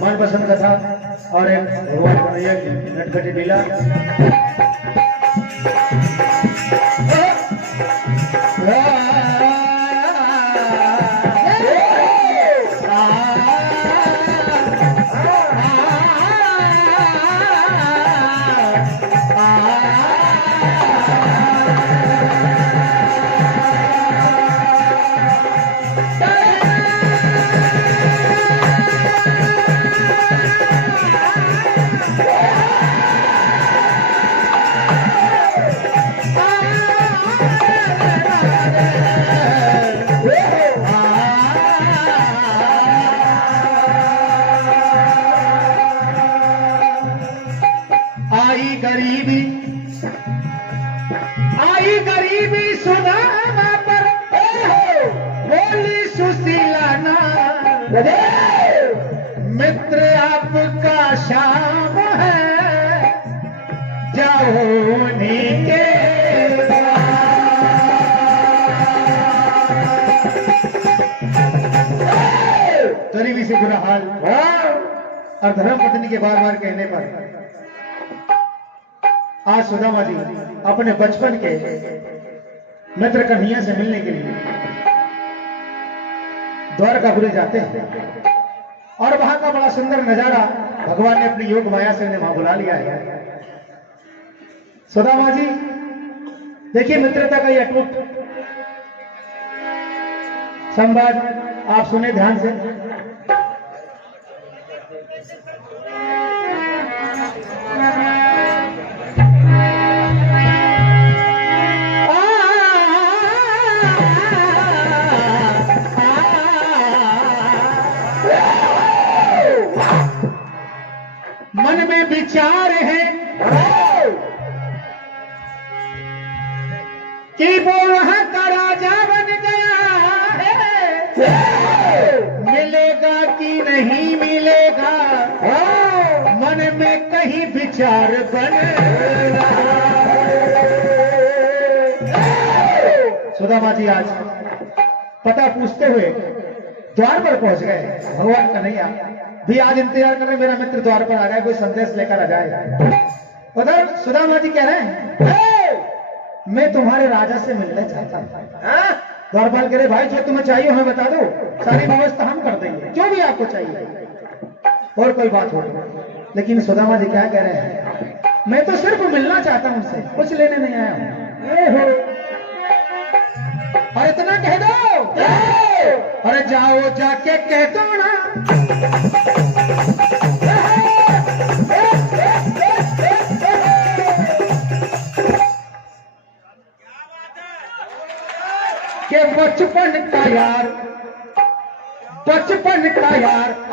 मनपसंद कथा और एक भगवान कन्हैया की नटखटी लीला। आई गरीबी सुदामा पर बोली सुशीला ना, मित्र आपका शाम है जाओ उन्हीं के गरीबी से बुरा हाल और धर्म पत्नी के बार बार कहने पर आज सुदामा जी अपने बचपन के मित्र कन्हैया से मिलने के लिए द्वारकापुरी जाते हैं और वहां का बड़ा सुंदर नजारा भगवान ने अपनी योग माया से उन्हें वहां बुला लिया है। सुदामा जी देखिए मित्रता का ये अटूट संवाद आप सुने ध्यान से। मन में विचार है कि वो वहां का राजा बन गया है, मिलेगा कि नहीं मिलेगा मन में कहीं विचार बन रहा। सुदामा जी आज पता पूछते हुए द्वार पर पहुंच गए। भगवान कन्हैया भी आज इंतजार कर रहे, मेरा मित्र द्वार पर आ गया, कोई संदेश लेकर आ जाए। उधर सुदामा जी कह रहे हैं मैं तुम्हारे राजा से मिलना चाहता हूं। द्वारपाल कह रहे भाई जो तुम्हें चाहिए हमें बता दो, सारी व्यवस्था हम कर देंगे, जो भी आपको चाहिए और कोई बात हो। लेकिन सुदामा जी क्या कह रहे हैं, मैं तो सिर्फ मिलना चाहता हूं उनसे, कुछ लेने नहीं आया हूं। और इतना कह दो, अरे जाओ जाके कह दो ना के बचपन का यार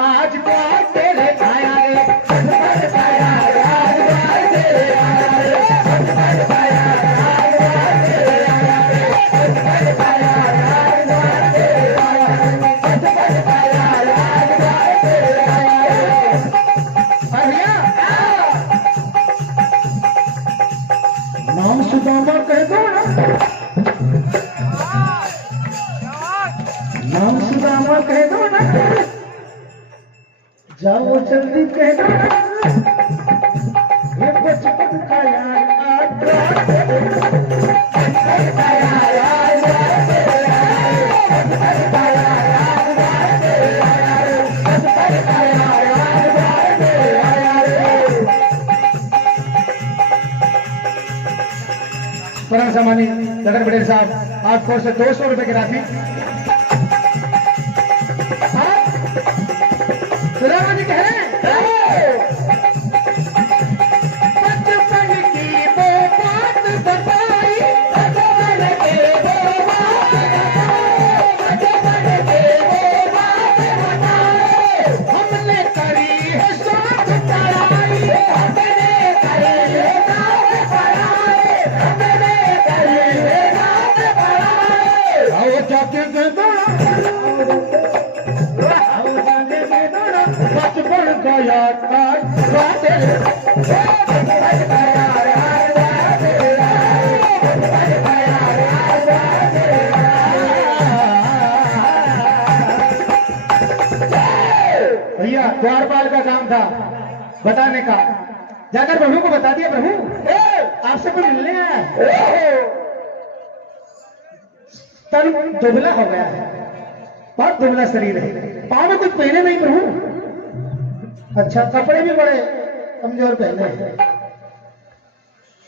आज बार तेरे आया रे, बचपन का यार आज बार तेरे आया रे, बचपन का यार आज बार तेरे आया रे, बचपन का यार आज बार तेरे आया रे, बचपन का यार आज बार तेरे जाओ जल्दी कहना ये बचपन का परम सम्मानित गगन पटेल साहब आपको से 200 रुपए की राशि सुदामा जी कह रहे हैं बचपन की वो बात बताई बचपन के वो बात बताए हमने करी है साथ पढ़ाई हमने करी है साथ पढ़ाई हमने करी है साथ पढ़ाई आओ जाके बचपन का याद भैया द्वारपाल का काम था बताने का जाकर प्रभु को बता दिया प्रभु आपसे कोई मिलने आया तन दुबला हो गया है बहुत दुबला शरीर है पाँव में कुछ पहने नहीं प्रभु अच्छा कपड़े भी बड़े कमजोर पहने हैं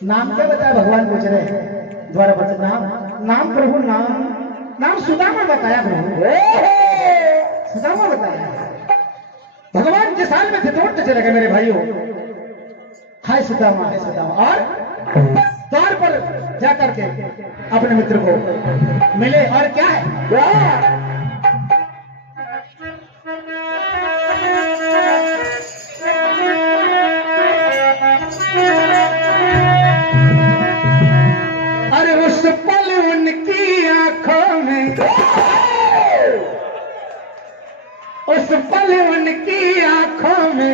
नाम क्या बताया भगवान पूछ रहे हैं द्वारा बता नाम प्रभु नाम सुदामा बताया प्रभु सुदामा बताया भगवान जिस हाल में थे दौड़ते चले गए मेरे भाइयों हाय सुदामा और द्वार पर जाकर के अपने मित्र को मिले और क्या है अरे उस पल उनकी आंखों में उस पल उनकी आंखों में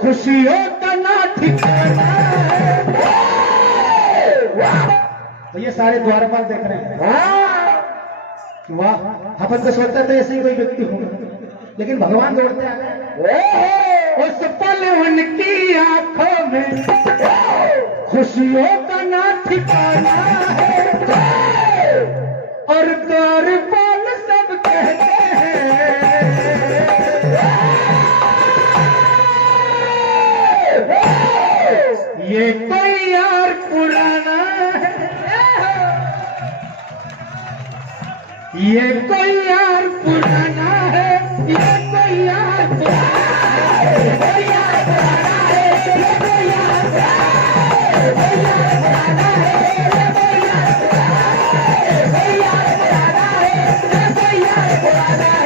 खुशियों का ना ठिकाना तो ये सारे द्वारपाल देख रहे हैं वाह अपन तो सोचता तो ऐसे ही कोई व्यक्ति होगा लेकिन भगवान दौड़ते आ गए उस पल उनकी आंखों में खुशियों का ना ठिकाना है और द्वारपाल सब कहते हैं ये कोई यार पुराना है ये कोई यार पुराना है ये कोई यार पुराना है ये कोई यार पुराना है ये कोई यार पुराना है ये कोई यार पुराना है ये कोई यार पुराना है ये कोई यार पुराना है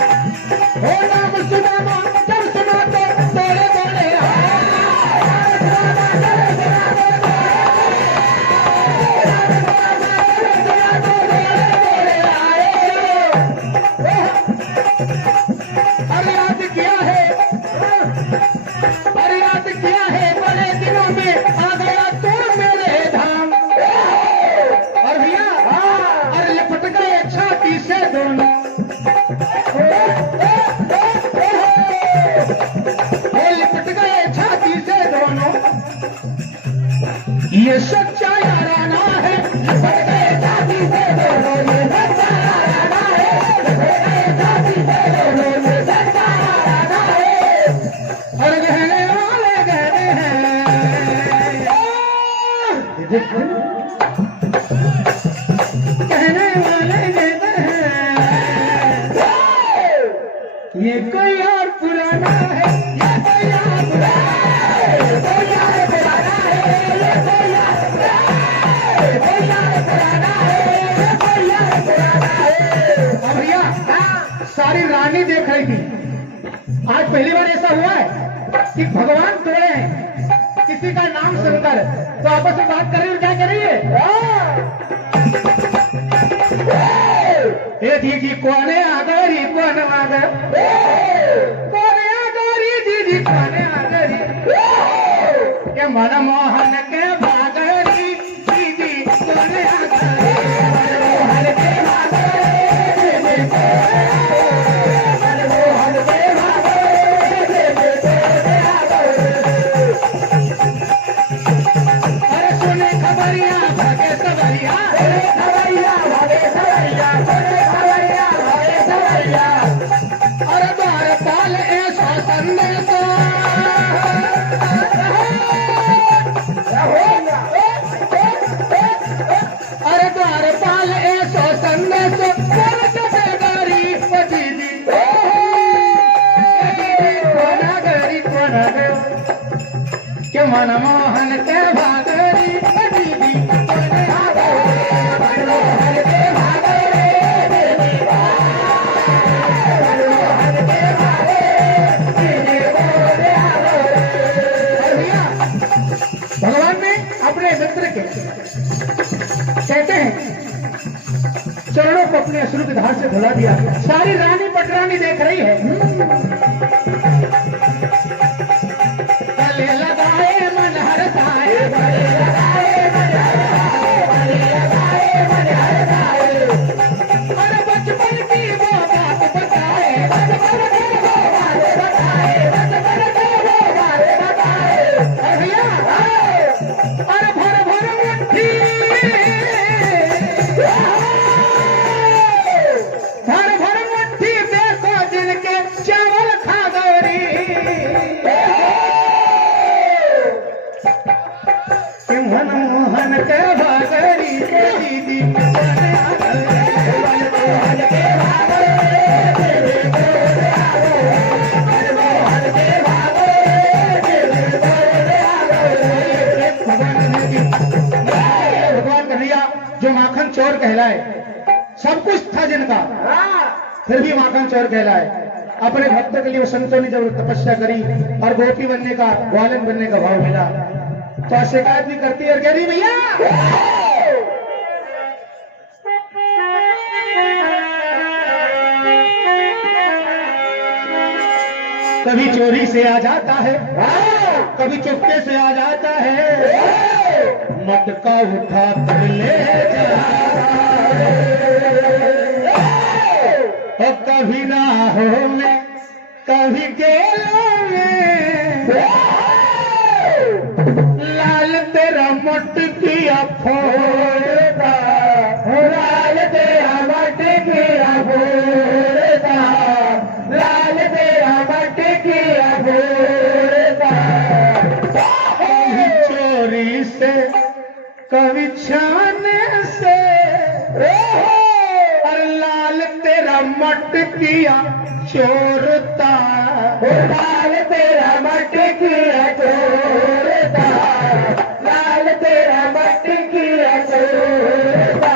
नाम सुदामा जब सुना तो दौड़े दौड़े अरे याद किया है बड़े दिनों में आ गया तू मेरे धाम और भैया अरे लिपट गए छाती से दोनों ये सच्चा याराना है लिपट गए छाती से दोनों ये सच्चा याराना है लिपट गए छाती से दोनों ये सच्चा याराना है और गहने वाले गहने हैं कहने वाले गहने हैं ये कोई और पुराना है ये कोई और पुराना है ये कोई और पुराना है ये कोई और पुराना है अब भैया सारी रानी देख रही थी आज पहली बार ऐसा हुआ है कि भगवान तोड़े हैं किसी का नाम सुनकर तो आपस में बात कर रही हो क्या कर रही है दीदी कोने आ गई कौन आ गए कोने आ गई दीदी कोने आ गई मनमोहन के भागरी दीदी तोरे मनमोहन के अरे सुने खबरिया भागे सवरिया भागे सवरिया अरे द्वारपाल ऐसा संदेश अरे द्वारपाल ऐसा संदेश गरी दीदी के मनमोहन के भागरी दीदी मनमोहन के भगवान ने अपने मित्र के कहते हैं चरणों को अपने असुर की धार से भुला दिया। सारी रानी पटरानी देख रही है। गले लगाए मन हरसाए गले लगाए मन हरसाए अरे बचपन की वो बात बताए बचपन की वो बात बताए बचपन की वो बात बताए भैया अरे भर भर मुट्ठी भर भर मुट्ठी देखो जिनके चावल खा गौरी मनमोहन के भागरी दीदी मनमोहन के भगवान कन्हैया जो माखन चोर कहलाए, सब कुछ था जिनका, फिर भी माखन चोर कहलाए। अपने भक्त के लिए संतों ने जब तपस्या करी और गोपी बनने का ग्वालन बनने का भाव मिला तो शिकायत भी करती है और कह रही भैया कभी चोरी से आ जाता है कभी चुपके से आ जाता है मटका उठा कर ले और कभी राहों में कभी गेलों में लाल तेरा मटकिया फोड़ता लाल तेरा मटकिया फोड़ता लाल तेरा मटकिया फोड़ता कभी चोरी से कभी छाने से और लाल तेरा मटकिया चोरता लाल तेरा मटकिया चोरता लाल तेरा मटकिया चोरता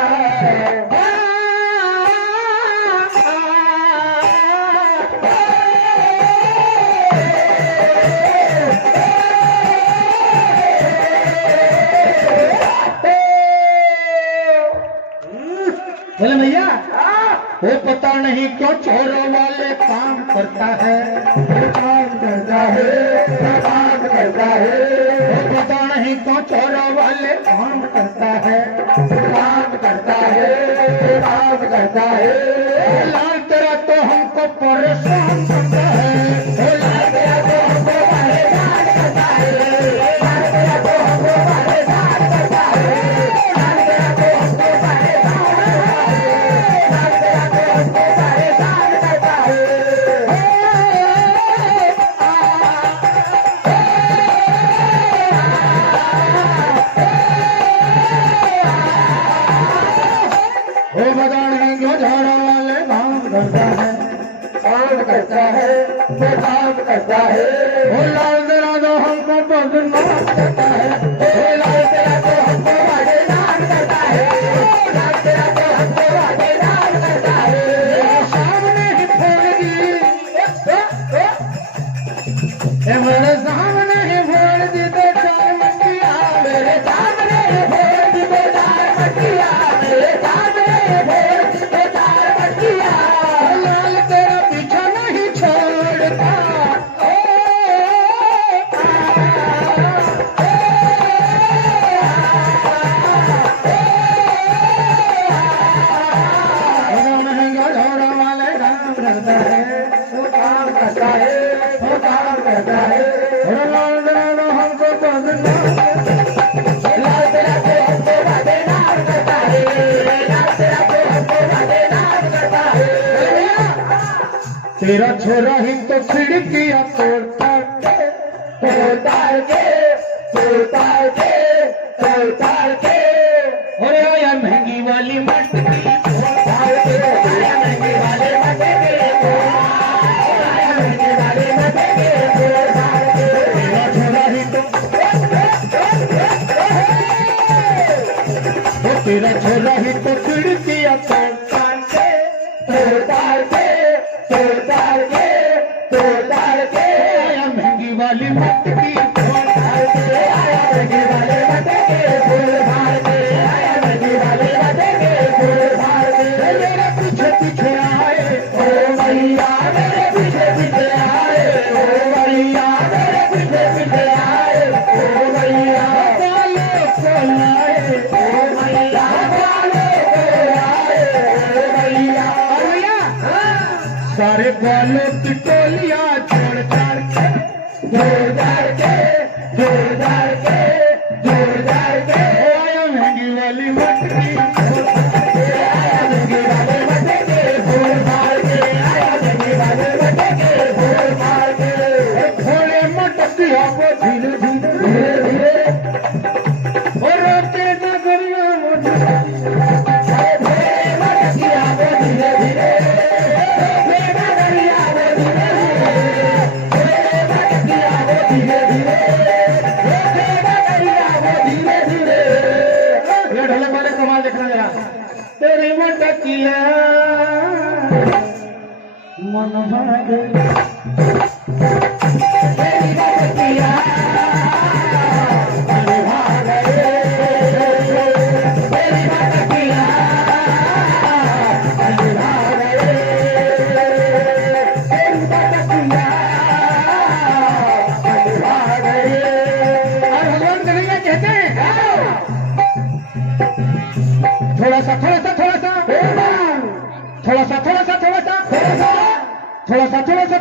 बोले भैया वो पता नहीं क्यों चोरों वाले काम करता है काम करता है काम करता है वो पता नहीं क्यों चोरों वाले काम करता है काम करता है काम करता है लाल तेरा तो हमको परेशान करता है लाल तेरा तो हमको परेशान करता है लाल तेरा तो हमको परेशान करता है लाल तेरा तो हमको करता है वो काम करता है वो लाल तेरा तो हमको बदनाम करता है वो लाल तेरा तो हमको बदनाम करता है लाल तेरा तो हमको बदनाम करता है सामने ही फोड़ दी मेरे सामने ही फोड़ दी तो चार मटिया मेरे सामने ही फोड़ दी तो चार मटिया मेरे सामने ही फोड़ दी तो चार मटिया लाल तेरा पीछा नहीं छोड़ता लाल दरानो हमको बदनाम तेरा छोरा ही तो खिड़कियां तोड़ता के और आया महंगी वाली मटकी तेरा छोरा ही तो खिड़कियां तोड़ता के आया महंगी वाली मटकी मेरे पीछे पीछे आए ओ भैया मेरे पीछे पीछे आए ओ भैया मेरे पीछे पीछे आए ओ भैया काले को लाए ओ भैया काले को लाए ओ भैया सारे बालों की टोलियां जोड़ जाड़ के आया महंगी वाली मटकी थोड़े मटकिया को धीरे धीरे और रोके नगरिया ढोलक वाले कमाल देखना जरा तेरी मटकिया मन भागे तेरी मटकिया मन भागे तेरी मटकिया मन भागे तेरी मटकिया मन भागे और भगवान कन्हैया कहते हैं थोड़ा सा थोड़ा सा थोड़ा सा थोड़ा सा थोड़ा सा थोड़ा सा थोड़ा सा थोड़ा सा थोड़ा सा थोड़ा सा